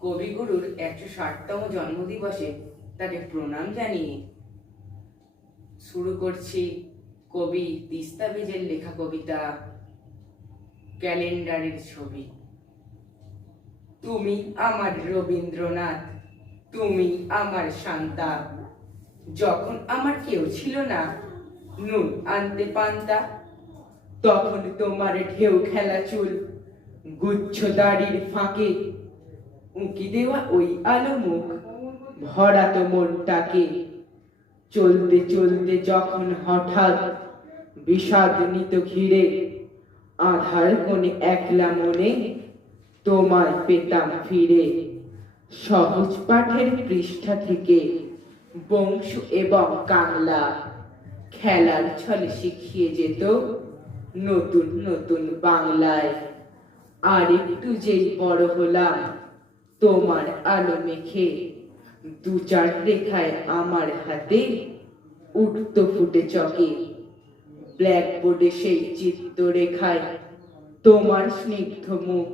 কবিগুরুর 160তম জন্মদিবসে তাকে প্রণাম জানিয়ে শুরু করছি কবি তিস্তাবেজের লেখা কবিতা ক্যালেন্ডারের ছবি। তুমি আমার রবীন্দ্রনাথ, তুমি আমার শান্তা, যখন আমার কেউ ছিল না নুন আনতে পান্তা, তখন তোমার ঢেউ খেলা চুল, গুচ্ছ দাড়ির ফাঁকে উঁকি দেওয়া ওই আলো মুখ, ভরা তো মনটাকে। চলতে চলতে যখন হঠাৎ বিষাদ নিত ঘিরে, আধার কোণে একলা মনে তোমায় পেতাম ফিরে। সহজ পাঠের পৃষ্ঠা থেকে বংশ এবং কাংলা খেলার ছলে শিখিয়ে যেত নতুন নতুন বাংলায়। আর একটু যেই বড় হলাম তোমার আলো মেখে, দু চার রেখায় আমার হাতে উঠত ফুটে চকে। ব্ল্যাকবোর্ডে সেই চিত্ররেখায় তোমার স্নিগ্ধ মুখ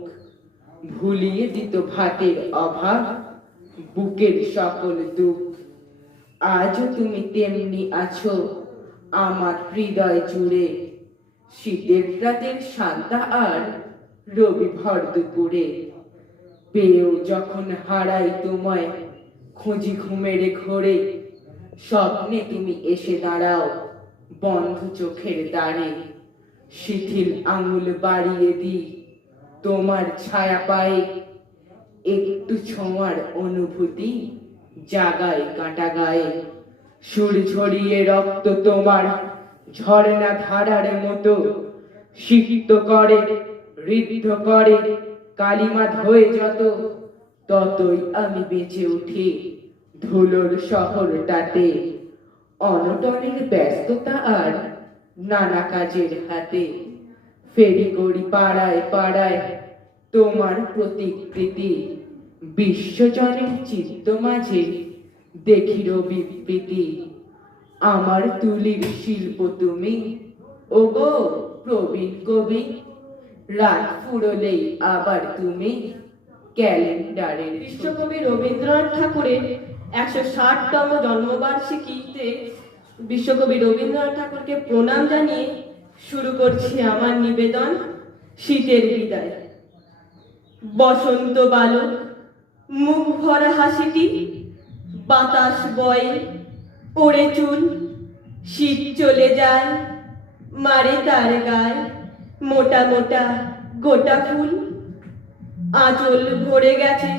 ভুলিয়ে দিত ভাতের অভাব, বুকের সকল দুঃখ। আজও তুমি তেমনি আছো আমার হৃদয় জুড়ে, শীতের রাতের শান্তা আর রবি ভর দুপুরে। পেয়েও যখন হারাই তোমায় খুঁজি ঘুমের ঘোরে, স্বপ্নে তুমি এসে দাঁড়াও বন্ধ চোখের দ্বারে। শিথিল আঙুল বাড়িয়ে দিই তোমার ছায়া পায়ে, একটু ছোঁয়ার অনুভূতি জাগায় কাঁটা গায়ে। সুর ঝরিয়ে রক্ত তোমার ঝর্ণা ধারার মতো, সিক্ত করে ঋদ্ধ করে কালিমা ধোয়ে যত, ততই আমি বেঁচে উঠি ধুলোর শহরটাতে। অনটনের ব্যস্ততা আর নানা কাজের হাতে ফেরি করি পাড়ায় পাড়ায় তোমার প্রতিকৃতি। বিশ্বজনের চিত্ত মাঝে দেখি বিবৃতি, আমার তুলির শিল্প তুমি ওগো প্রবীণ কবি। রাত ফুরলেই আবার তুমি ক্যালেন্ডারের। বিশ্বকবি রবীন্দ্রনাথ ঠাকুরের 160তম জন্মবার্ষিকীতে বিশ্বকবি রবীন্দ্রনাথ ঠাকুরকে প্রণাম জানিয়ে শুরু করছি আমার নিবেদন শীতের বিদায়। বসন্ত বালক মুখ ভরা হাসিটি, বাতাস বয়ে ওড়ে চুল, শীত চলে যায় মারে তার গায়ে মোটা মোটা গোটা ফুল। আঁচল ভরে গেছে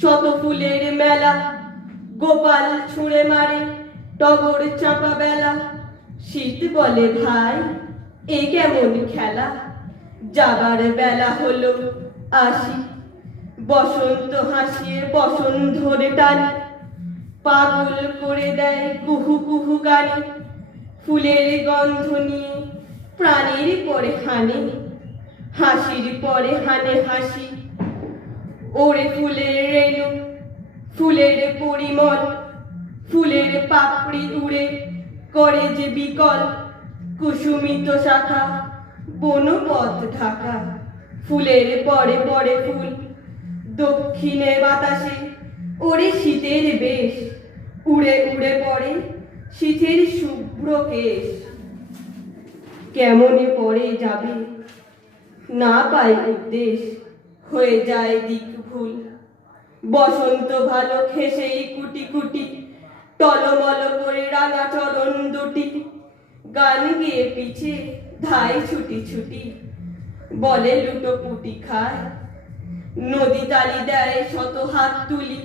শত ফুলের মেলা, গোপাল ছুঁড়ে মারে টগর চাপা বেলা। শীত বলে ভাই এ কেমন খেলা, যাবার বেলা হলো আসি। বসন্ত হাসিয়ে বসন ধরে টানি, পাগল করে দেয় কুহু কুহু গানে। ফুলের গন্ধ নিয়ে প্রাণের পরে হানে, হাসির পরে হানে হাসি। ওরে ফুলের রেণু ফুলের পরিমল, ফুলের পাপড়ি উড়ে করে যে বিকল। কুসুমিত শাখা বনপথ ঢাকা, ফুলের পরে পরে ফুল। দক্ষিণে বাতাসে ওরে শীতের বেশ, উড়ে উড়ে পড়ে শীতের শুভ্র কেশ। কেমনে পরে যাবে না পাই উদ্দেশ, হয়ে যায় দিক ভুল। বসন্ত ভালো খেসেই কুটি কুটি, টলমল করে রাঙা চরণ দুটি। গান গেয়ে পিছে ধায় ছুটি ছুটি, বলে লুটো পুটি খায়। নদী তালি দেয় শত হাত তুলি,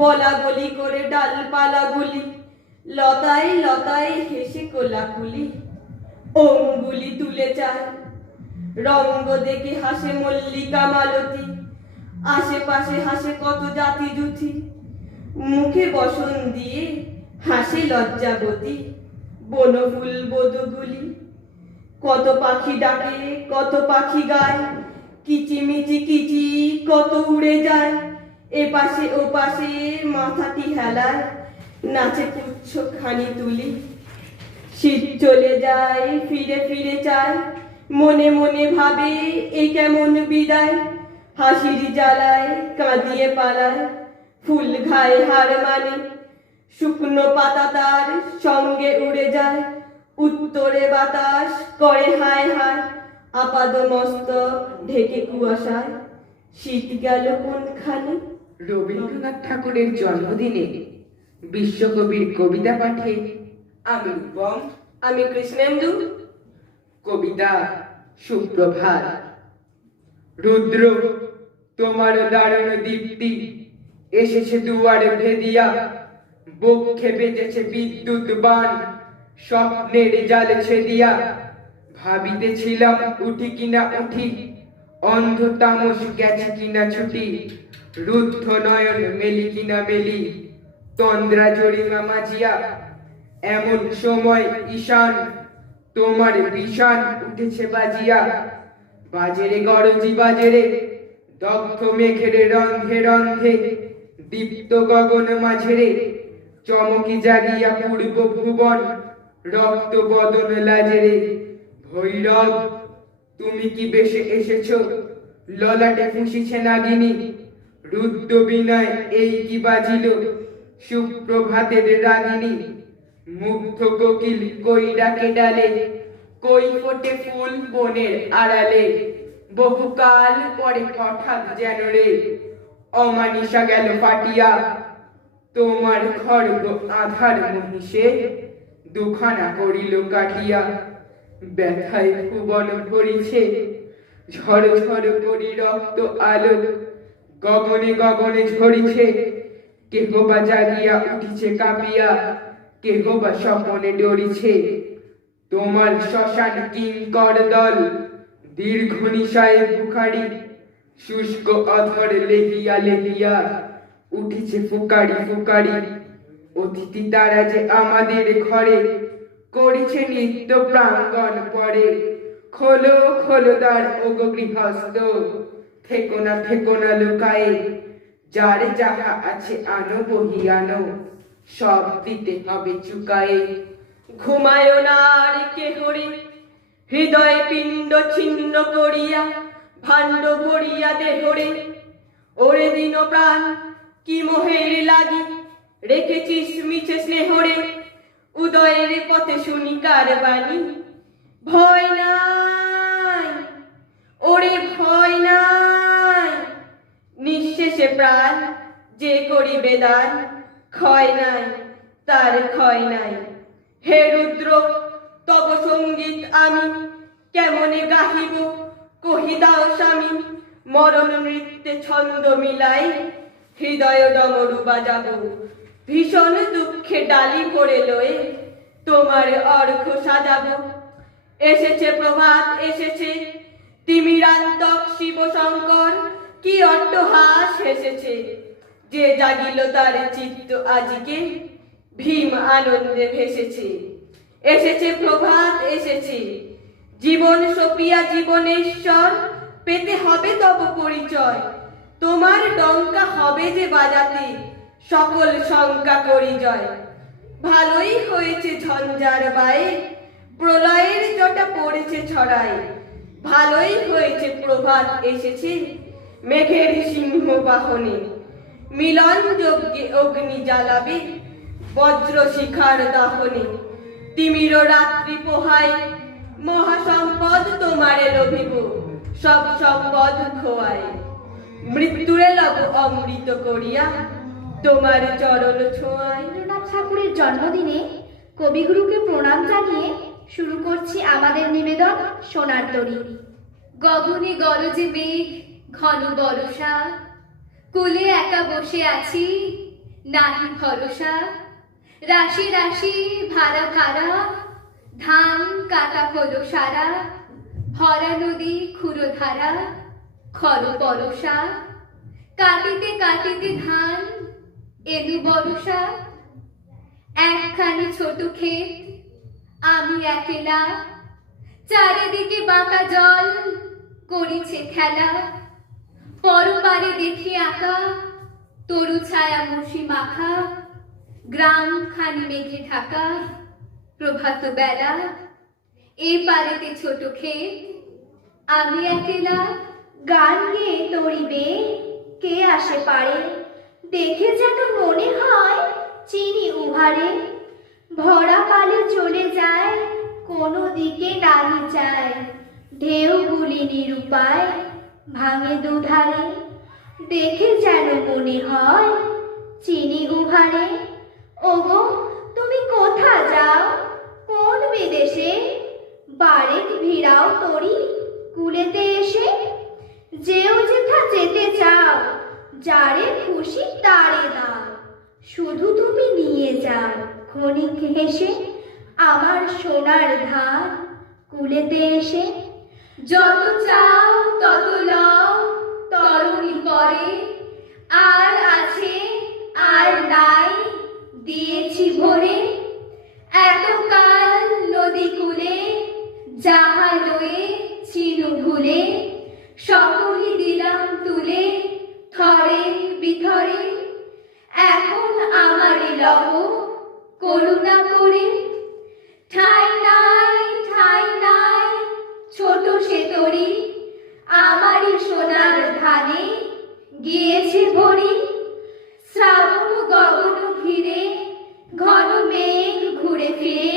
বলা বলি করে ডালপালা গুলি। লতায় লতায় হেসে কোলাকুলি, অঙ্গুলি তুলে চায়। রঙ্গ দেখে হাসে মল্লিকা মালতী, আশেপাশে হাসে কত জাতি জুথি। মুখে বসন দিয়ে হাসে লজ্জাবতী বনফুল বধূগুলি। কত পাখি ডাকে কত পাখি গায়, কিচিমিচি কিচি কত উড়ে যায়। এপাশে ও পাশে মাথাটি হেলায়, নাচে পুচ্ছ খানি তুলি। শীত চলে যায় ফিরে ফিরে চায়, মনে মনে ভাবে এ কেমন বিদায়। হাসির জ্বালায় কাঁদিয়ে পালায় ফুল ঘায়ে হার মানে শুকনো পাতা তার সঙ্গে উড়ে যায় উত্তরে বাতাস করে হায় হায় আপাদ মস্তক ঢেকে কুয়াশায় শীত গেল কোনখানে। রবীন্দ্রনাথ ঠাকুরের জন্মদিনে বিশ্বকবির কবিতা পাঠে আমি রূপম, আমি কৃষ্ণেন্দু। কবিতা সুপ্রভাত। রুদ্র তোমার দারুণ দীপ্তি এসেছে দুয়ারে ভেদিয়া, বক্ষে বেজেছে বিদ্যুৎ বাণ স্বপ্নের জালে ছেদিয়া। ভাবিতেছিলাম উঠি কিনা উঠি, অন্ধ তামস গেছে কিনা ছুটি, রুদ্ধ নয়ন মেলি কিনা মেলি, তন্দ্রা জরিমা মাজিয়া। এমন সময় ঈশান তোমার বিষান উঠেছে বাজিয়া। বাজেরে গরজি বাজেরে দগ্ধ মেঘের রন্ধে রন্ধে, দীপ্ত গগন মাঝেরে চমকি জাগিয়া পূর্ব ভুবন, রক্ত বদন লাজেরে। ভৈরব তুমি কি বেশে এসেছো, ললাটে ফুঁসিছে নাগিনী, রুদ্র বিনয় এই কি বাজিল, সুপ্রভাতের রাগিনী। মুগ্ধ কোকিল কই ডাকে ডালে, কই ফোটে ফুল বনের আড়ালে, বহুকাল পরে হঠাৎ যেন রে অমানিসা গেল ফাটিয়া। তোমার খড়গ আধার মহিষে দুখানা করিল কাটিয়া। ব্যথায় ভুবন ভরিছে ঝড় ঝড় করি রক্ত আলো, গগনে গগনে ঝরিছে। কেহ বা জাগিয়া উঠিছে কাঁপিয়া, কেহ বা স্বপনে ডরিছে। তোমার শ্মশান কিঙ্কর দল দীর্ঘ নিশায় বুখারি, শুষ্ক অধর লেহিয়া লেহিয়া উঠিছে ফুকারি ফুকারি। অতিথি তারা যে আমাদের ঘরে করেছে নিত্য প্রাঙ্গণ পরে। খোলো খোলো দ্বার ওগো গৃহস্থ, থেকো না লুকায়ে, যার যাহা আছে আনো বহি আনো, সব দিতে হবে চুকায়ে। ঘুমায়ো না আর কেহরে, হৃদয় পিণ্ড ছিন্ন করিয়া ভাণ্ড ভরিয়া দেহরে। ওরে দিন প্রাণ কি মোহের লাগি রেখেছিস মিছে স্নেহরে, উদয়ের পথে শুনি কার বাণী। ভয় নাই ওরে ভয় নাই, নিঃশেষে প্রাণ যে করিবে দান, ক্ষয় নাই তার ক্ষয় নাই। হে রুদ্র তব সঙ্গীত আমি কেমনে গাহিব, কহি দাও স্বামী। মরণ নৃত্যে ছন্দ মিলাই হৃদয় ডমরু বাজাবো, ভীষণ দুঃখে ডালি ভরে লয়ে তোমার অর্ঘ সাজাবো। এসেছে প্রভাত এসেছে, তিমিরান্তক শিব শঙ্কর কি অট্টহাস হেসেছে। যে জাগিল তার চিত্ত আজিকে ভীম আনন্দে ভেসেছে। এসেছে প্রভাত এসেছে, জীবন সপিয়া জীবনেশ্বর পেতে হবে তব পরিচয়। তোমার ডঙ্কা হবে যে বাজাতে সকল শঙ্কা করি জয়। ভালোই হয়েছে ঝঞ্ঝার বায়ে প্রলয়ের জটা পড়েছে ছড়ায়। ভালোই হয়েছে প্রভাত এসেছে মেঘের সিংহ বাহনে। মিলন যজ্ঞে অগ্নি জ্বালাবে বজ্র শিখার দাহনে। তিমির রাত্রি পোহায় মহাসম্পদ তোমারে লোভিব, সব সম্পদ খোয়ায়। মৃত্যুরে লব অমৃত করিয়া তোমার চরণ ছোঁয়ায়। রবীন্দ্রনাথ ঠাকুরের জন্মদিনে কবিগুরুকে প্রণাম জানিয়ে শুরু করছি আমাদের নিবেদন সোনার তরী। গগনে গরজে মেঘ ঘন বরষা, কুলে একা বসে আছি নাহি ভরসা। রাশি রাশি ভাড়া ভাড়া ধান কাটা হলো সারা, ভরা নদী ক্ষুরধারা খর পরশা। কাটিতে কাটিতে ধান এলু বরষা, একখানি ছোট ক্ষেত আমি একেলা। চারিদিকে বাঁকা জল করিছে খেলা, পরপারে দেখি আঁকা তরু ছায়া মুষি মাখা। গ্রাম খানি মেঘে ঢাকা প্রভাত বেলা, এ পারেতে ছোট ক্ষেত আমি একেলা। গান গেয়ে তরিবে কে আসে পারে, দেখে যেন মনে হয় চিনি উহারে। ভরা পালে চলে যায়, কোনো দিকে নাহি চায়, ঢেউগুলি নিরুপায় ভাঙে দুধারে। দেখে যেন মনে হয় চিনি উহারে। ওগো তুমি কোথা যাও, কোন বিদেশে, বারেক ভিড়াও তরি কুলেতে এসে। যেও যেথা যেতে চাও, যারে খুশি তারে দাও, শুধু তুমি নিয়ে যাও ক্ষণিক হেসে আমার সোনার ধান কুলেতে এসে। যত চাও তত লও তরুণী পরে, আর আছে আর নাই দিয়েছি ভরে। এতকাল নদী কূলে যাহা লয়ে চিনু ভুলে, সকলই দিলাম তুলে থরে বিথরে। এখন আমারে লহ করুণা করে, ঠাই নাই ঠাই নাই ছোট সে তরি, আমারই সোনার ধানে গিয়েছে ভরি। শ্রাবণ গগন ঘিরে ঘন মেঘ ঘুরে ফিরে,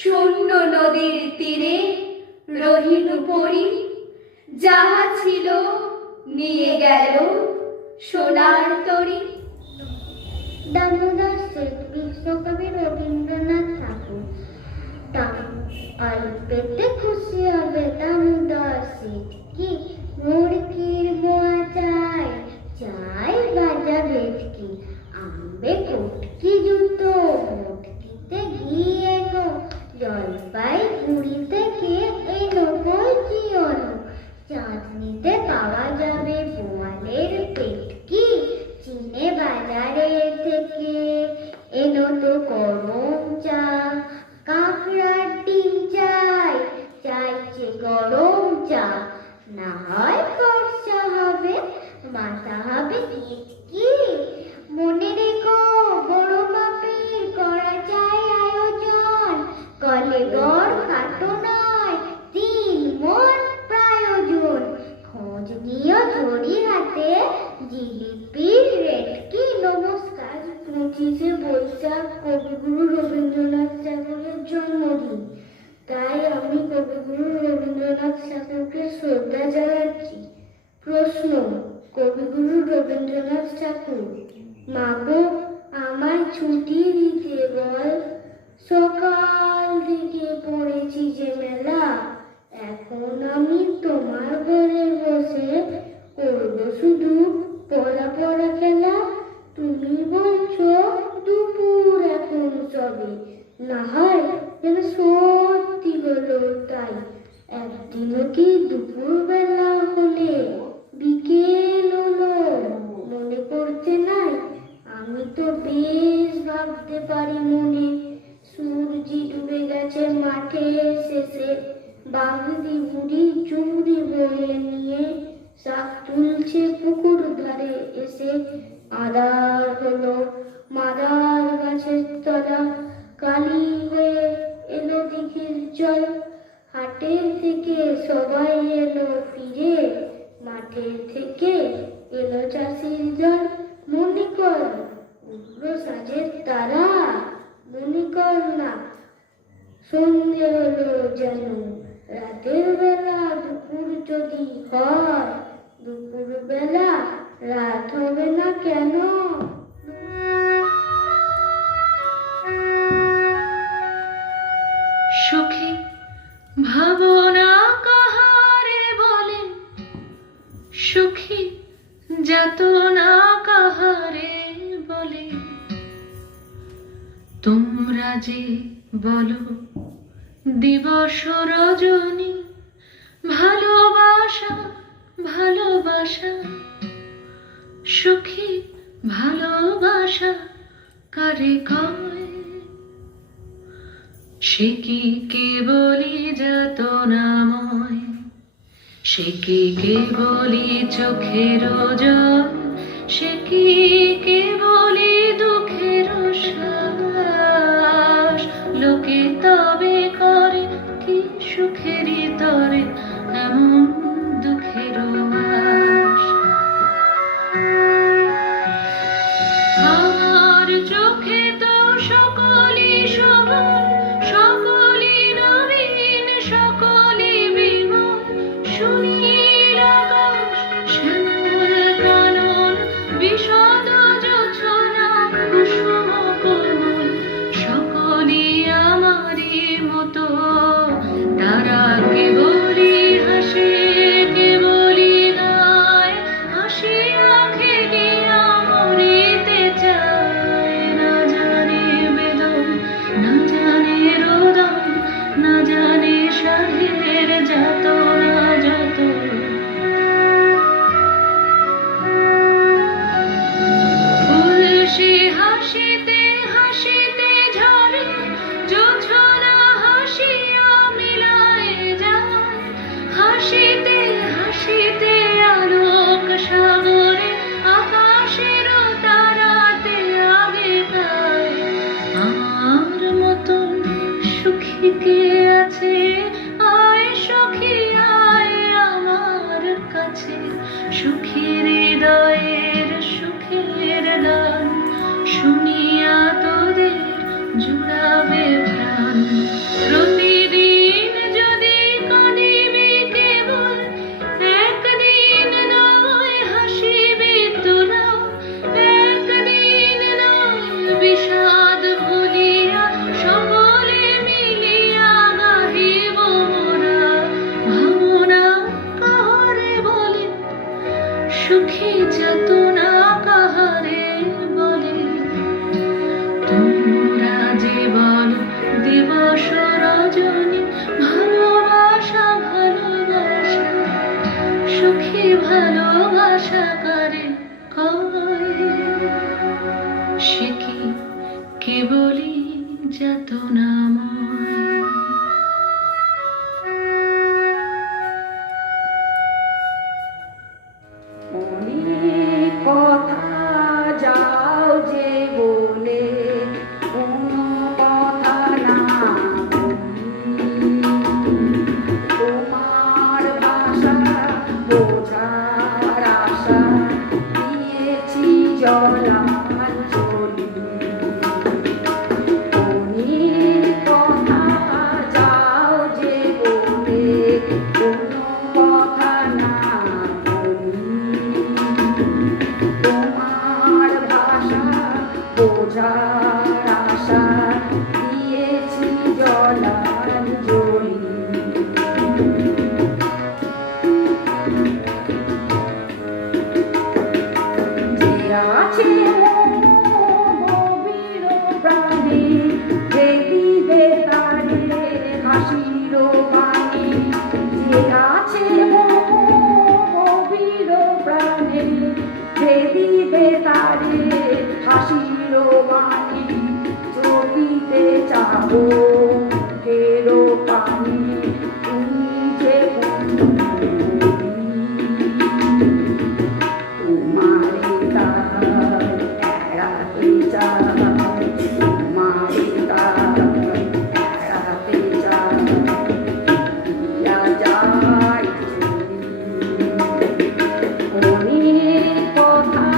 শূন্য নদীর তীরে রহিনু পরি। যাহা ছিল নিয়ে গেল সোনার তরি। দামোদর শেঠ বিশ্বকবি রবীন্দ্রনাথ ঠাকুর। পেতে খুশি হবে দামোদর শেঠ কি মুরগির মোয়া চাই, চাই ভাজা ভেটকি, আনবে কুটকি জুতো, মুটকিতে গিয়ে গো, জলপাই গুড়ি থেকে এলো কলচি অনো, চাঁদনিতে পাওয়া যাবে বোয়ালের পেটকি, চিনে বাজারে থেকে এলো তো গরম চা, কাঁকড়ার ডিম চাই, চাইছে গরম চা, না হয় ফর্সা হবে, মাথা হবে কি, মনে রেখো বড় মাপের করা চাই আয়োজন, কলে গড় খাটো নয় 3 মণ প্রয়োজন, খোঁজ নিও ঝড়ি হাতে জিলিপির রেটকি। নমস্কার। 25শে বৈশাখ কবিগুরু রবীন্দ্রনাথ ঠাকুরের জন্মদিন, তাই আমি কবিগুরু রবীন্দ্রনাথ ঠাকুরকে শ্রদ্ধা জানাচ্ছি। প্রশ্ন: কবিগুরু রবীন্দ্রনাথ ঠাকুর। মাগো আমায় ছুটি দিতে বল, সকাল থেকে পড়েছি যে মেলা, এখন আমি তোমার ঘরে বসে করবো শুধু পড়া পড়া খেলা। তুমি বলছো দুপুর এখন সবে, না হয় যেন সত্যি হলো তাই, একদিনও কি দুপুর বেলা হলে বিকেল হলো মনে করতে নাই, আমি তো বেশ ভাবতে পারি মনে। সূর্যি ডুবে গেছে মাঠের শেষে, বাঙালি বুড়ি চুড়ি বয়ে নিয়ে শাক তুলছে পুকুর ধারে এসে, আধার হলো মাদার গাছের তলা, কালি হয়ে এলো দিঘির জল, হাটের থেকে সবাই এলো ফিরে, মাঠের থেকে এলো চাষির জল। মনে কর উগ্র সাজের তারা, মনে কর না সন্ধে হলো যেন, রাতের বেলা দুপুর যদি হয়, দুপুর বেলা রাত হবে না কেন? সুখী ভাবনা কাহারে বলে, সুখী যাতনা কাহারে বলে, তোমরা যে বলো দিবস রজনী, ভালোবাসা ভালোবাসা, সুখী ভালোবাসা কারে কয়, সে কি কেবলি যাতনাময়, সে কি কেবলি চোখের জল, সে কি কেবলি দুঃখের শ্বাস, লোকে তবে করে কি সুখেরই তরে এমন দুঃখের সুখী চেতনা কাহারে বলে তোমরা যে বলো দিবস রজনী ভালোবাসা ভালোবাসা সুখী ভালোবাসা করে কয় সে কি কেবলই যাতনাময় অনেক কথা যাও যে বলে কোনো কথা না বলি। তোমার ভাষা বোঝার আশা দিয়েছি জলাঞ্জলি। অনেক কথা যাও যে বলে কোনো কথা না বলি। তোমার ভাষা বোঝার আশা দিয়েছি জলাঞ্জলি। যে আছে গভীর প্রাণে যে দিবে তারে হাসির বাণী। যে আছে গভীর প্রাণে যে দিবে তারে হাসির বাণী। চলিতে চাবো মুখেরও পানি তুমি যে তোমারে তার এড়াতে চাই। তোমারে তার এড়াতে চাই। দিয়া যায় অনেক কথা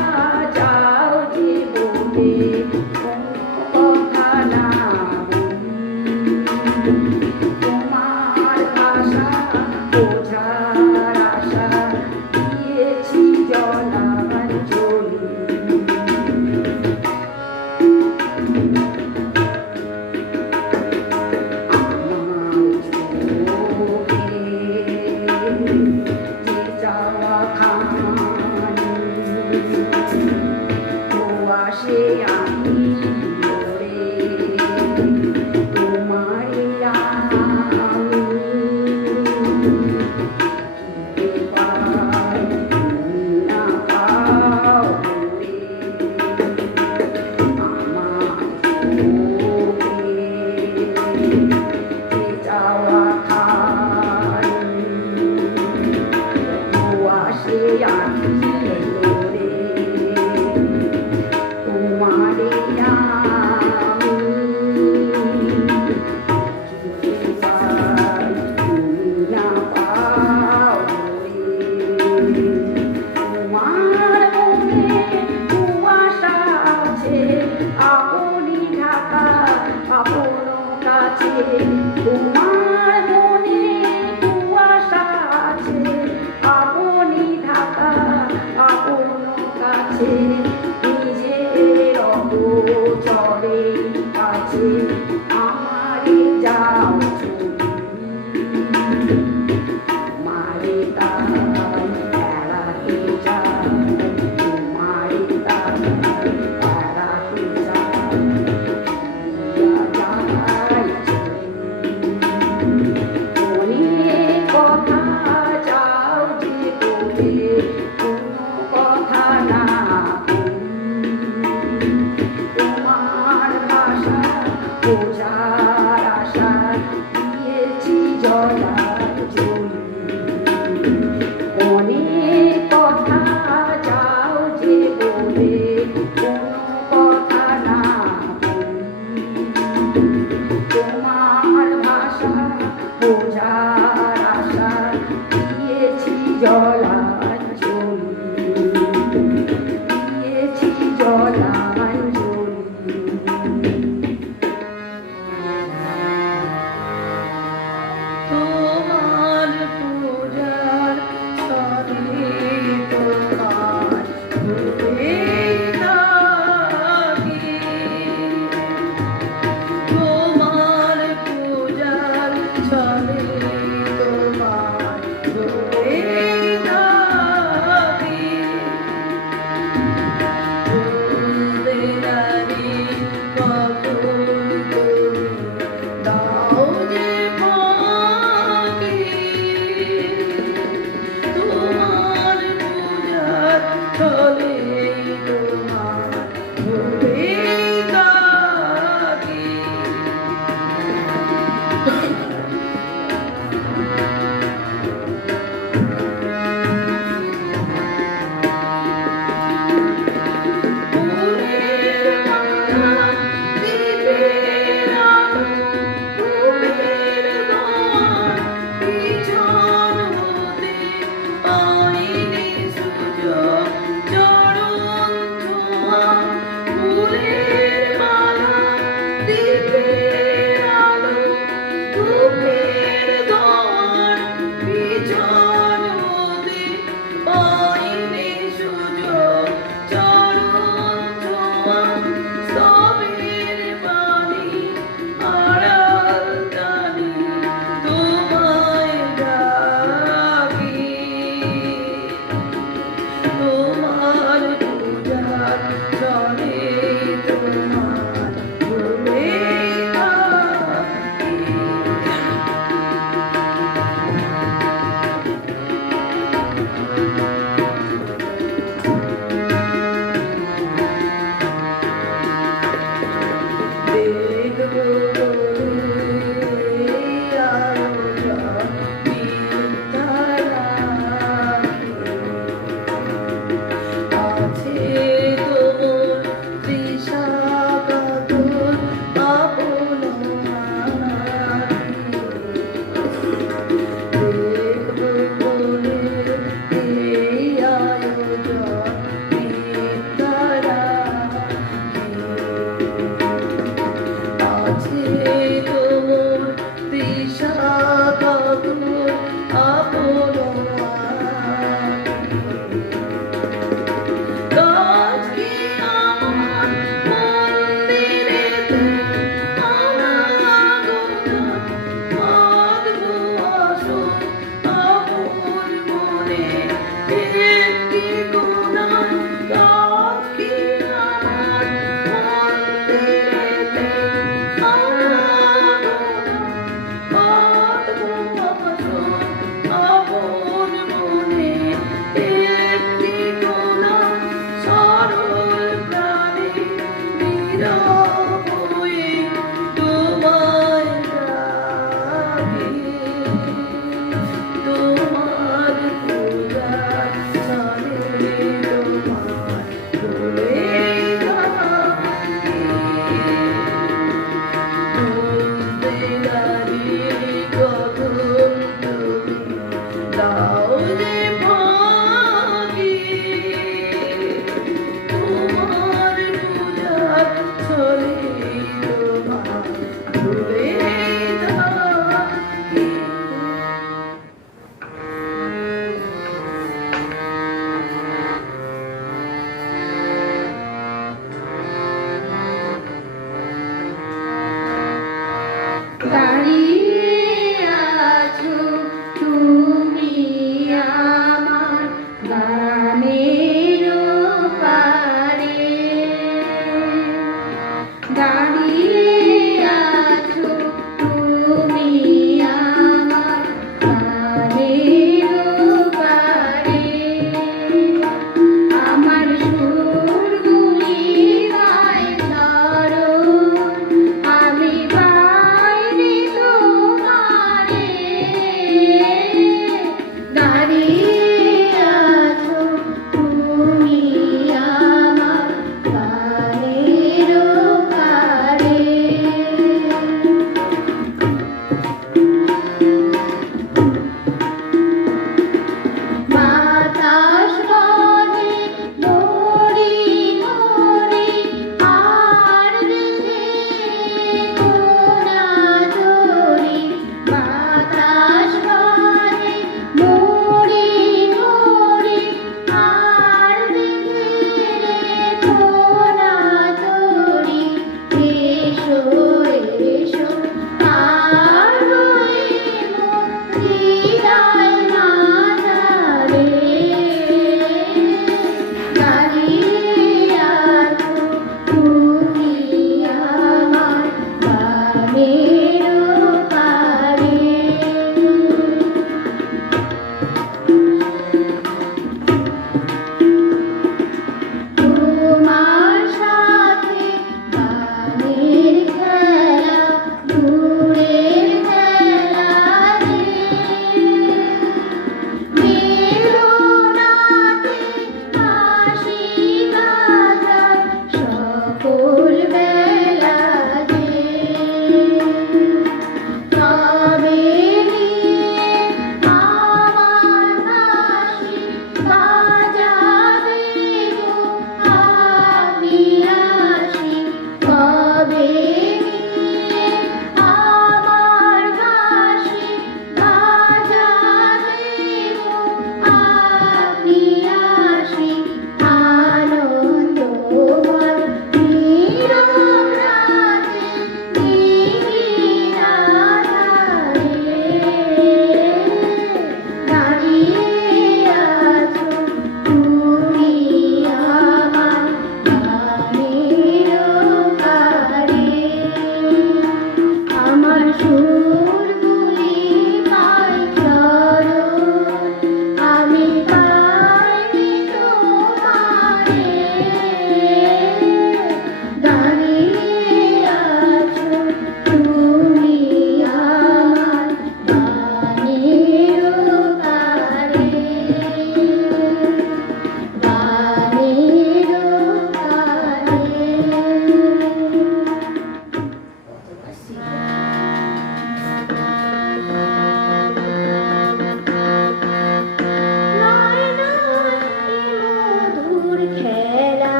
যাও যে বলে কোনো কথা না বলি। তোমার ভাষা বোঝার আশা দিয়েছি জলাঞ্জলি। আমার চোখে যে যাওয়া খানি ও আসে আমি মরে তোমারে আমি কি পাই তুমি না পাও বলে। আমার চোখে যে যাওয়া খানি ও আসে আমি মরে তোমারে আমি কি পাই তুমি না পাও বলে। তোমার মনে কুয়াশা আছে আপনি ঢাকা আপন কাছে। তোমার মনে কুয়াশা আছে আপনি ঢাকা আপন কাছে। নিজের অগোচরে কাছে আমারে যাও চলি। মারে তাই এড়াতে চাই। তোমারে তাই এড়াতে চাই। দিয়া যায় অনেক কথা যাও যে বলে কোনো কথা না বলি। তোমার ভাষা বোঝার আশা দিয়েছি জলাঞ্জলি। অনেক কথা যাও যে বলে কোনো কথা না বলি। তোমার ভাষা বোঝার আশা দিয়েছি জলাঞ্জলি। দিয়েছি জলাঞ্জলি। তোমার পূজার ছলে তোমার রূপে থাকি। তোমার পূজার ছলে তোমার রূপে থাকি।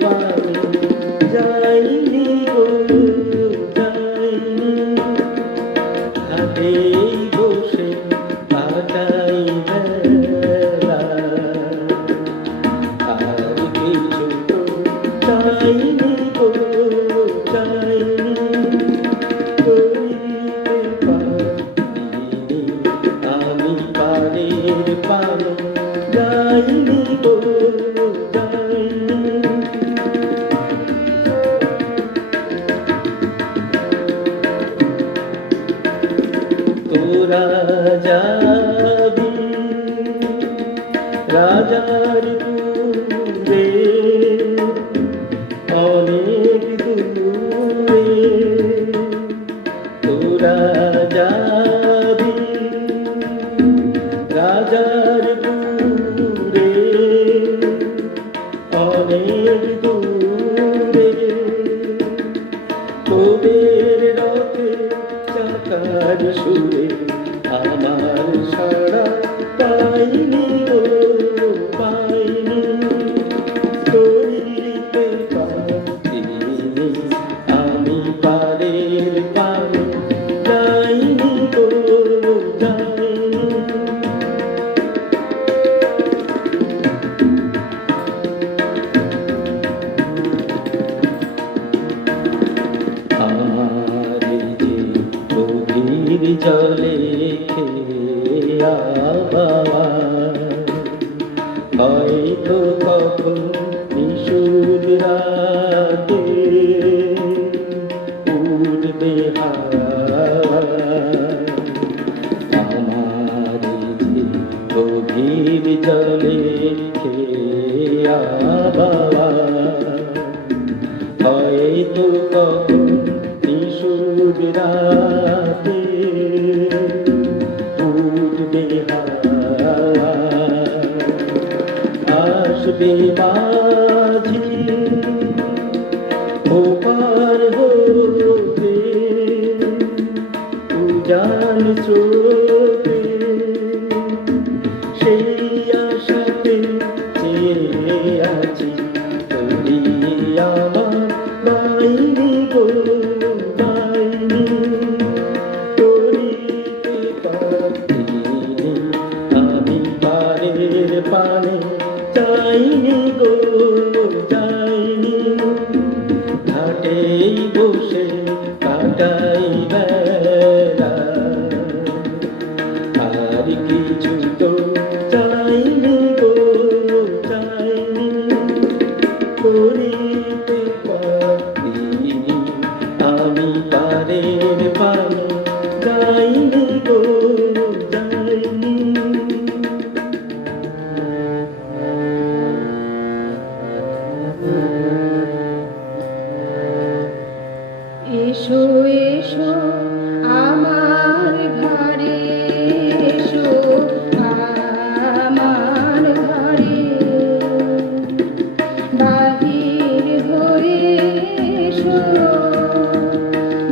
পানে যাইনি গো যাইনি হাতে বসে কাটাই বেলা আর কিছু তো চাইনি গো চাইনি করিতে পারিনি আমি পারের পানে যাইনি গো যাইনি তোরা যাবি রাজার দূরে অনেক দূরে তোরা যাবি রাজার দূরে অনেক দূরে তোদের রথে চাকার সুরে আমার সারা পাইনি ও পাইনি করিতে পারিনি আমি পারের পানে যাইনি গো যাইনি আমার যে গভীর জলে খেয়া বাবা হয়তো কখন নিশুদ রাতে উঠবে হাওয়া আমার যে গভীর জলে খেয়া বাবা হয়তো কখন নিশুদ রাতে উঠবে হাওয়া আসবে মাঝি ওপার হতে উজান চোখে সেই আশাতে চেয়ে আছি তোরি আমার বাইনি গো বাইনি করিতে পারিনি আমি পারের পানে যাইনি গো যাইনি ঘাটেই বসে কাটাই বেলা আর কিছু তো চাইনি গো চাইনি করিতে পারিনি আমি পারের পানে যাইনি গো যাইনি এসো এসো আমার ঘরে এসো আমার ঘরে বাহির হয়ে এসো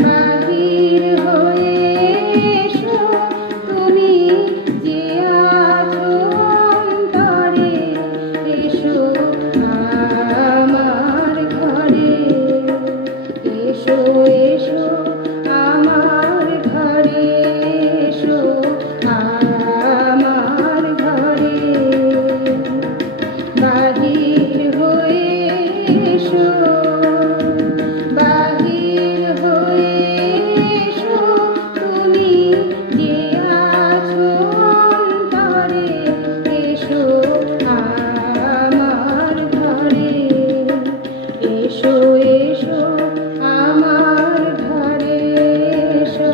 বাহির হয়ে এসো তুমি যে আছো অন্তরে এসো আমার ঘরে এসো এসো আমার ঘরে এসো আমার ঘরে বাহির হয়ে এসো বাহির হয়ে এসো তুমি যে আছো অন্তরে এসো আমার ঘরে এসো এসো আমার ঘরে এসো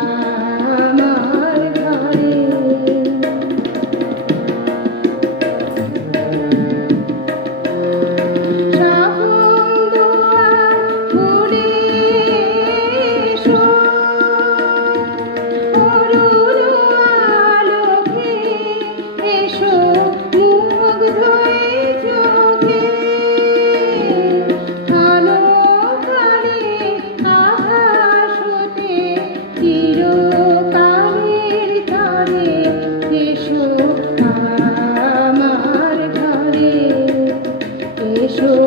আমার ঘরে সকল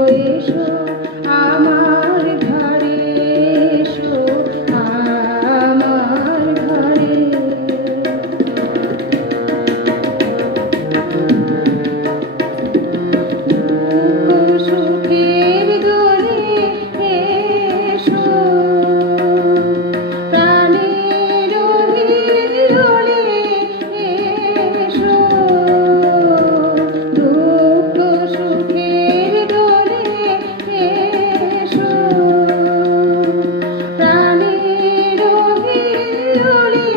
এসো আমার ঘরে এসো আমার ঘরে সুখের দোলে এসো প্রাণের দোলে এসো দুঃখ সুখের দোলে এসো প্রাণের দোলে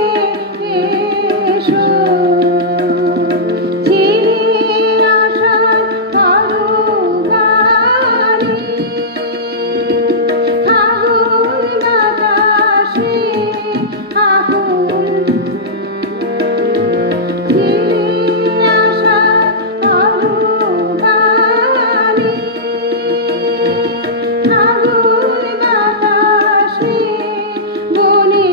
এসো ছিড়ে আসা আলো গানে আগুন বাতাসে আগুন ছিড়ে আসা আলো গানে আগুন বাতাসে বনে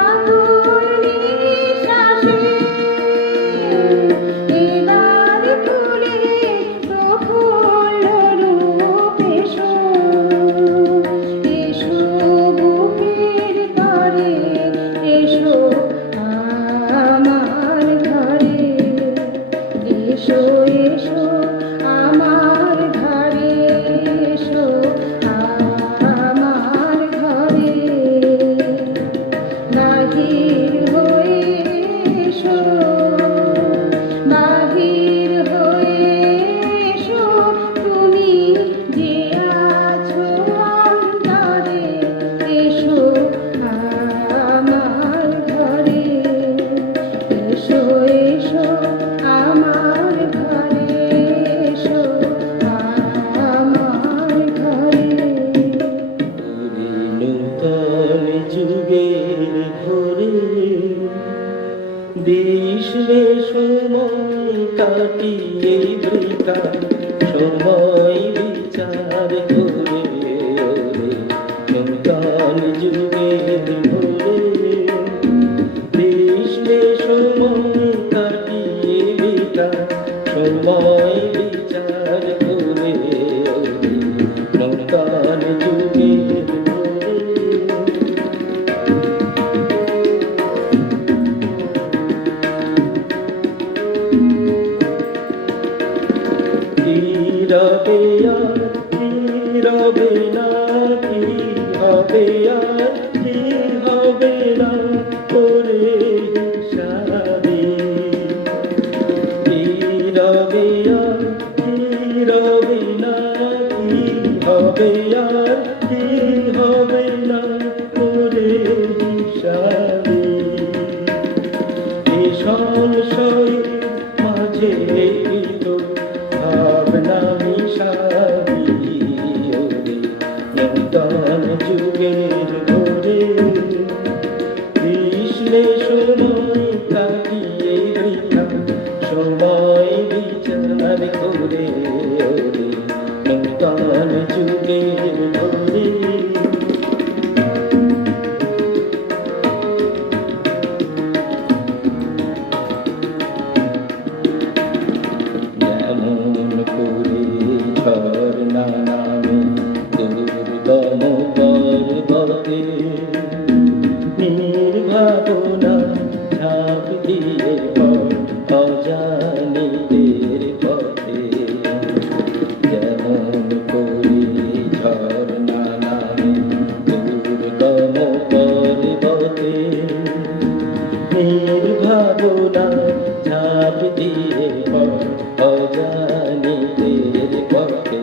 আগুন নিঃশ্বাসে এবার ফুলে প্রফুল্ল রূপ এসো এসো বুকের তরে এসো আমার ঘরে এসো এসো আমার ঘরে এসো আমার ঘরে বাহির হয়ে এসো বাহির হয়ে এসো তুমি যে আছো অন্তরে এসো আমার ঘরে এসো এসো আমার ঘরে এসো আমার ঘরে নূতন যুগের ভোরে দিশলে সময় কাটিয়ে বৃথা সময় বিচার করে ওরে নূতন যুগের ভোরে দিশলে সময় কাটিয়ে বৃথা সময় বিচার করে ওরে নূতন যুগের ভোরে রবে আর কি রবে না কি হবে আর কি হবে না করে হিসাবে কি রবে আর কি রবে না কি হবে আর কি হবে না করে হিসাবে এই সংশয়ের মাঝে তো ভাবনা মিশাবি ওরে নূতন যুগের ভোরে কৃষ্ণে সময় কাটিয়ে বৃথা সময় বিচার করে ওরে নূতন যুগের ভোরে যেমন করে ঝর্ণা নামে দুর্গম পর্বতে নির্ভাবনা ঝাঁপ দিয়ে অজানিদের পথে যেমন করে ঝর্ণা নামে দুর্গম পর্বতে নির্ভাবনা ঝাঁপ দিয়ে অজানিদের পথে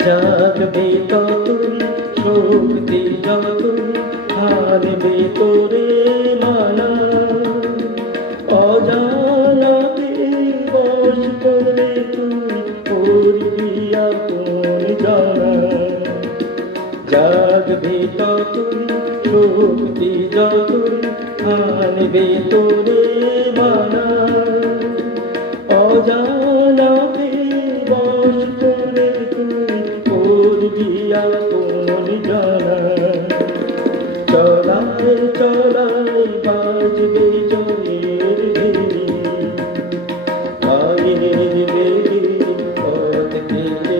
জাগবে ততই শক্তি যতই হারবে তোরে মানা অজানাতে বশ করে তুই করবি আপন জানা জাগবে ততই শক্তি যতই হারবে তোরে মানা অজানাতে বশ করে তুই করবি আপন জানা চলায় চলায় বাজবে জয়ের ভেরি আয়ের বেগে পথ কেটে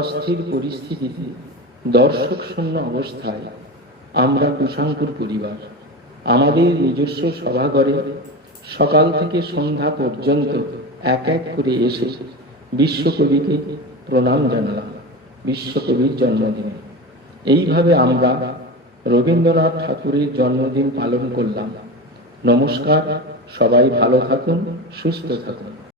অস্থির পরিস্থিতিতে দর্শক শূন্য অবস্থায় আমরা কুশাঙ্কুর পরিবার আমাদের নিজস্ব সভাঘরে সকাল থেকে সন্ধ্যা পর্যন্ত এক এক করে এসে বিশ্বকবিকে প্রণাম জানালাম বিশ্বকবির জন্মদিনে। এইভাবে আমরা রবীন্দ্রনাথ ঠাকুরের জন্মদিন পালন করলাম। নমস্কার, সবাই ভালো থাকুন, সুস্থ থাকুন।